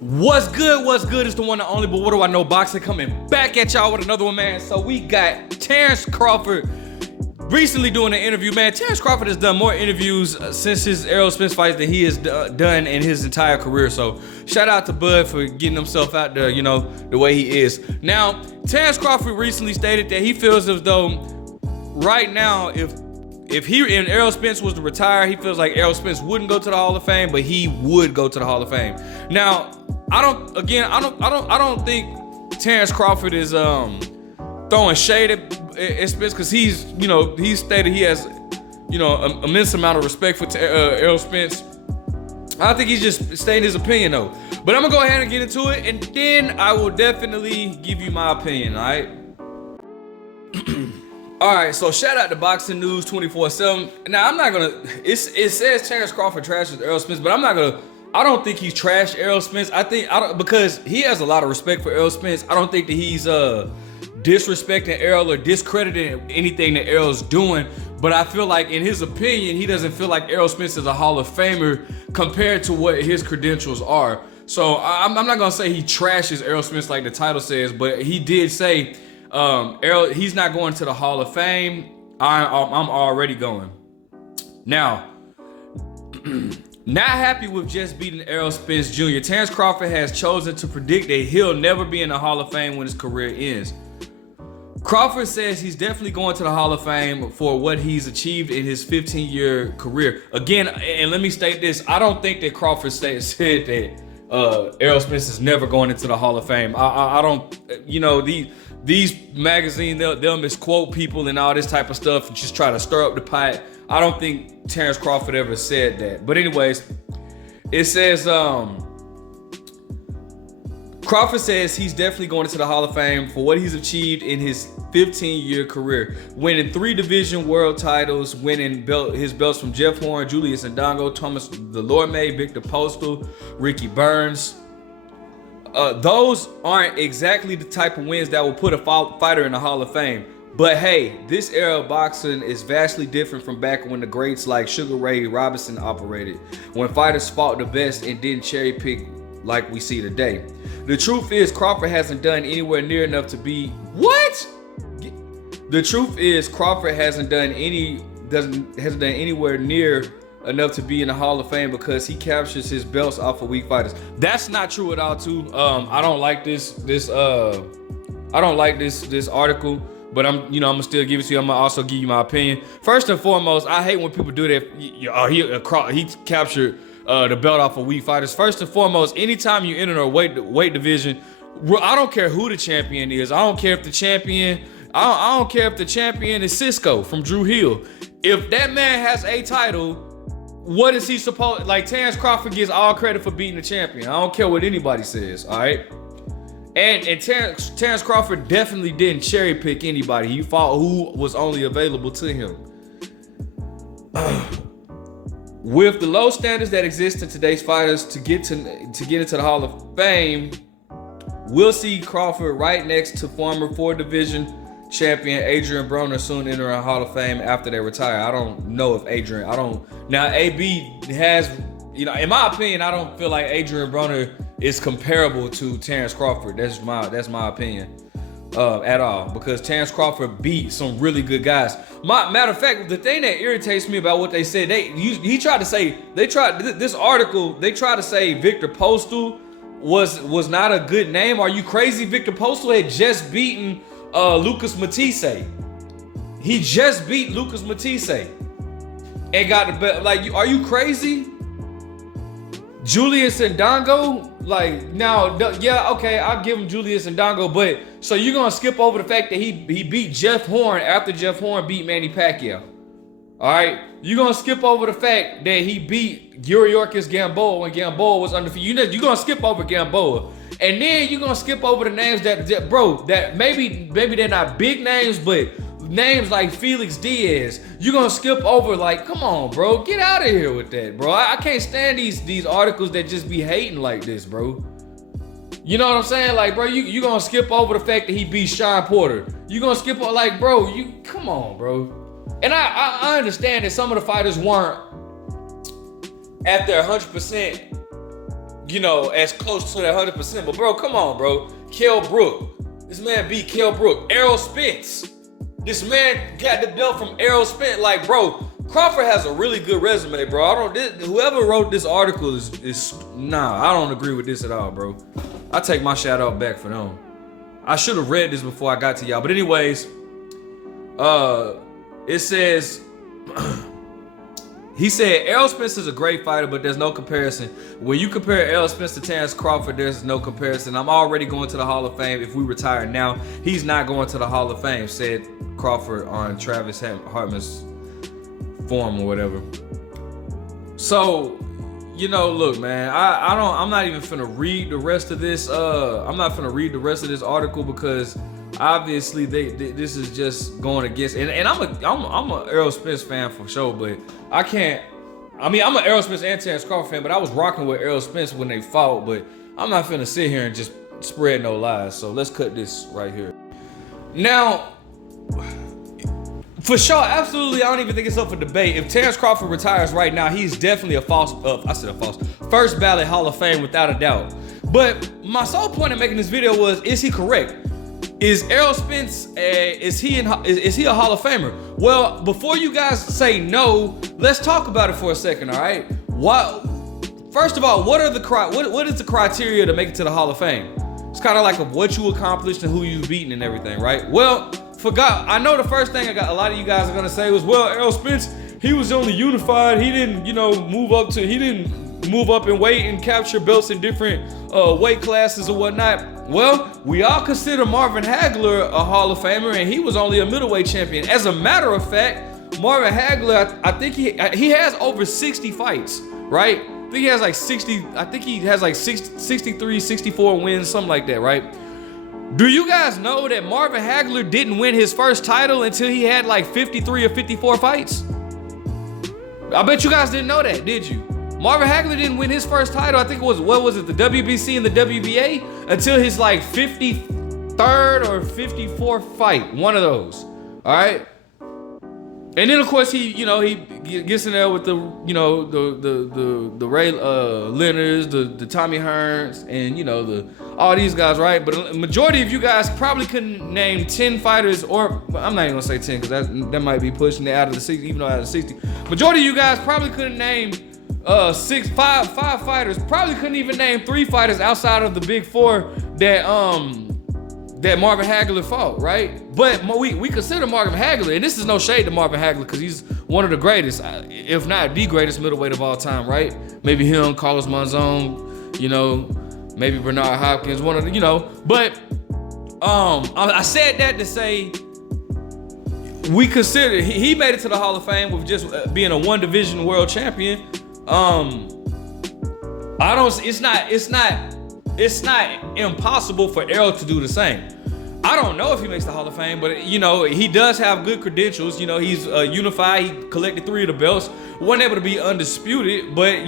What's good? What's good? It's the one and only, but what do I know? Boxing coming back at y'all with another one, man. So we got Terence Crawford recently doing an interview, man. Terence Crawford has done more interviews since his Errol Spence fights than he has done in his entire career. So shout out to Bud for getting himself out there, you know, the way he is. Now, Terence Crawford recently stated that he feels as though right now, if he and Errol Spence was to retire, he feels like Errol Spence wouldn't go to the Hall of Fame, but he would go to the Hall of Fame. Now, I don't think Terence Crawford is throwing shade at Spence, because he's stated he has immense amount of respect for Errol Spence. I think he's just stating his opinion though. But I'm gonna go ahead and get into it, and then I will definitely give you my opinion. All right. All right, so shout out to Boxing News 24/7. Now, I'm not gonna. It says Terence Crawford trashes Errol Spence, but I don't think he's trashed Errol Spence. Because he has a lot of respect for Errol Spence. I don't think that he's disrespecting Errol or discrediting anything that Errol's doing. But I feel like, in his opinion, he doesn't feel like Errol Spence is a Hall of Famer compared to what his credentials are. So I'm not gonna say he trashes Errol Spence like the title says, but he did say. Errol, he's not going to the Hall of Fame. I'm already going. Now, not happy with just beating Errol Spence Jr., Terence Crawford has chosen to predict that he'll never be in the Hall of Fame when his career ends. Crawford says he's definitely going to the Hall of Fame for what he's achieved in his 15-year career. Again, and let me state this, I don't think that Crawford said that Errol Spence is never going into the Hall of Fame. I don't, these magazines, they'll misquote people and all this type of stuff and just try to stir up the pot. I don't think Terence Crawford ever said that. But anyways, it says, Crawford says he's definitely going into the Hall of Fame for what he's achieved in his 15-year career, winning 3 division world titles, winning his belts from Jeff Horn, Julius Ndongo, Thomas Delorme, Victor Postal, Ricky Burns. Those aren't exactly the type of wins that will put a fighter in the Hall of Fame. But hey, this era of boxing is vastly different from back when the greats like Sugar Ray Robinson operated, when fighters fought the best and didn't cherry pick like we see today. The truth is, Crawford hasn't done anywhere near enough to be The truth is, Crawford hasn't done anywhere near enough to be in the Hall of Fame because he captures his belts off of weak fighters. That's not true at all, too. I don't like this article, but I'm gonna still give it to you. I'm gonna also give you my opinion. First and foremost, I hate when people do that. He captured the belt off of weak fighters. First and foremost, anytime you enter a weight division, I don't care who the champion is. I don't care if the champion is Cisco from Drew Hill. If that man has a title, what is he supposed, like, Terence Crawford gets all credit for beating the champion. I don't care what anybody says, all right? And Terence Crawford definitely didn't cherry pick anybody. He fought who was only available to him. With the low standards that exist in today's fighters to get into the Hall of Fame, we'll see Crawford right next to former 4-division champion Adrian Broner soon enter a Hall of Fame after they retire. I don't know if now AB has, in my opinion, I don't feel like Adrian Broner is comparable to Terence Crawford. That's my opinion at all, because Terence Crawford beat some really good guys. Matter of fact, the thing that irritates me about what they said, they tried to say Victor Postal was not a good name. Are you crazy? Victor Postal had just beaten Lucas Matisse. He just beat Lucas Matisse and got the belt. Like, are you crazy? Julius Ndongo, I'll give him Julius Ndongo, but so you're gonna skip over the fact that he beat Jeff Horn after Jeff Horn beat Manny Pacquiao. All right, you're gonna skip over the fact that he beat Yuriorkis Gamboa when Gamboa was undefeated. You're gonna skip over Gamboa. And then you're gonna skip over the names that maybe they're not big names, but names like Felix Diaz. You're gonna skip over, like, come on, bro. Get out of here with that, bro. I can't stand these articles that just be hating like this, bro. You know what I'm saying? Like, bro, you gonna skip over the fact that he beat Sean Porter. You gonna skip over, like, bro, come on, bro. And I understand that some of the fighters weren't at their 100%, you know, as close to that 100%. But bro, come on, bro. Kell Brook. This man beat Kell Brook. Errol Spence. This man got the belt from Errol Spence. Like, bro, Crawford has a really good resume, bro. Whoever wrote this article is nah, I don't agree with this at all, bro. I take my shout out back for them. I should have read this before I got to y'all. But anyways, it says, he said, Errol Spence is a great fighter, but there's no comparison. When you compare Errol Spence to Terence Crawford, there's no comparison. I'm already going to the Hall of Fame if we retire now. He's not going to the Hall of Fame, said Crawford on Travis Hartman's forum or whatever. So, you know, look, man, I'm not even finna read the rest of this. I'm not finna read the rest of this article because obviously this is just going against, and I'm a Errol Spence fan for sure, but I can't. I mean, I'm an Errol Spence and Terence Crawford fan, but I was rocking with Errol Spence when they fought, but I'm not finna sit here and just spread no lies. So let's cut this right here. Now, for sure, absolutely, I don't even think it's up for debate. If Terence Crawford retires right now, he's definitely first ballot Hall of Fame without a doubt. But my sole point in making this video was, is he correct? Is Errol Spence, is he a Hall of Famer? Well, before you guys say no, let's talk about it for a second, all right? First of all, what is the criteria to make it to the Hall of Fame? It's kind of like of what you accomplished and who you've beaten and everything, right? Well, I know the first thing a lot of you guys are gonna say was, well, Errol Spence, he was only unified. He didn't, he didn't move up in weight and capture belts in different weight classes or whatnot. Well, we all consider Marvin Hagler a Hall of Famer, and he was only a middleweight champion. As a matter of fact, Marvin Hagler, I think he has over 60 fights, right? I think he has like 60, I think he has like 63, 64 wins, something like that, right? Do you guys know that Marvin Hagler didn't win his first title until he had like 53 or 54 fights? I bet you guys didn't know that, did you? Marvin Hagler didn't win his first title, I think it was, the WBC and the WBA, until his like 53rd or 54th fight, one of those, all right? And then of course he gets in there with the Ray Leonards, the Tommy Hearns, and all these guys, right? But a majority of you guys probably couldn't name 10 fighters, or I'm not even gonna say 10 because that might be pushing it out of the 60, even though out of the 60. Majority of you guys probably couldn't name five fighters. Probably couldn't even name 3 fighters outside of the big 4 that Marvin Hagler fought, right? But we consider Marvin Hagler, and this is no shade to Marvin Hagler because he's one of the greatest, if not the greatest middleweight of all time, right? Maybe him, Carlos Monzon, maybe Bernard Hopkins, one of the, But I said that to say we consider he made it to the Hall of Fame with just being a 1 division world champion. It's not impossible for Errol to do the same. I don't know if he makes the Hall of Fame, but he does have good credentials. He's unified. He collected 3 of the belts. Wasn't able to be undisputed, but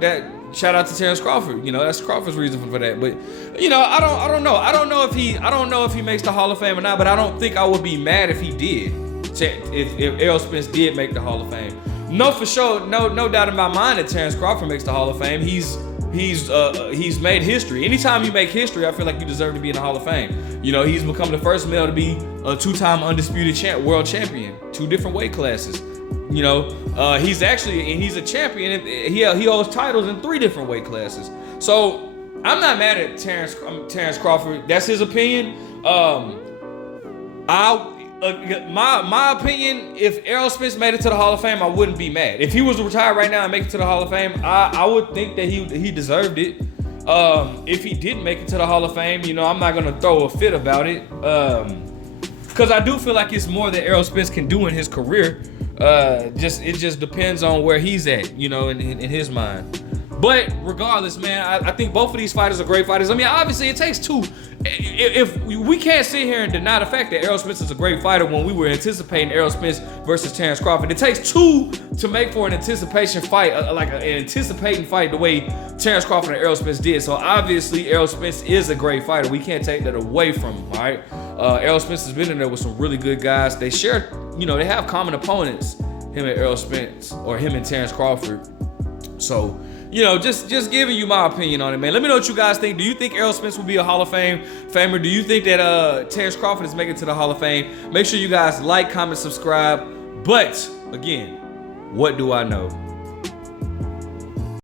that shout out to Terence Crawford. That's Crawford's reason for that. But I don't know. I don't know if he makes the Hall of Fame or not. But I don't think I would be mad if he did. If Errol Spence did make the Hall of Fame. No, for sure. No doubt in my mind that Terence Crawford makes the Hall of Fame. He's made history. Anytime you make history, I feel like you deserve to be in the Hall of Fame. He's become the first male to be a 2-time undisputed world champion, 2 different weight classes. He's a champion. He holds titles in 3 different weight classes. So I'm not mad at Terence Crawford. That's his opinion. My opinion, if Errol Spence made it to the Hall of Fame, I wouldn't be mad. If he was to retire right now and make it to the Hall of Fame, I would think that he deserved it. If he didn't make it to the Hall of Fame, I'm not gonna throw a fit about it. Because I do feel like it's more that Errol Spence can do in his career. It just depends on where he's at, in his mind. But regardless, man, I think both of these fighters are great fighters. I mean, obviously it takes 2. If we can't sit here and deny the fact that Errol Spence is a great fighter when we were anticipating Errol Spence versus Terence Crawford. It takes 2 to make for an anticipation fight, like an anticipating fight the way Terence Crawford and Errol Spence did. So obviously Errol Spence is a great fighter. We can't take that away from him, all right? Errol Spence has been in there with some really good guys. They share, they have common opponents, him and Errol Spence, or him and Terence Crawford. So, you know, just giving you my opinion on it, man. Let me know what you guys think. Do you think Errol Spence will be a Hall of Famer? Do you think that Terence Crawford is making it to the Hall of Fame? Make sure you guys like, comment, subscribe. But again, what do I know?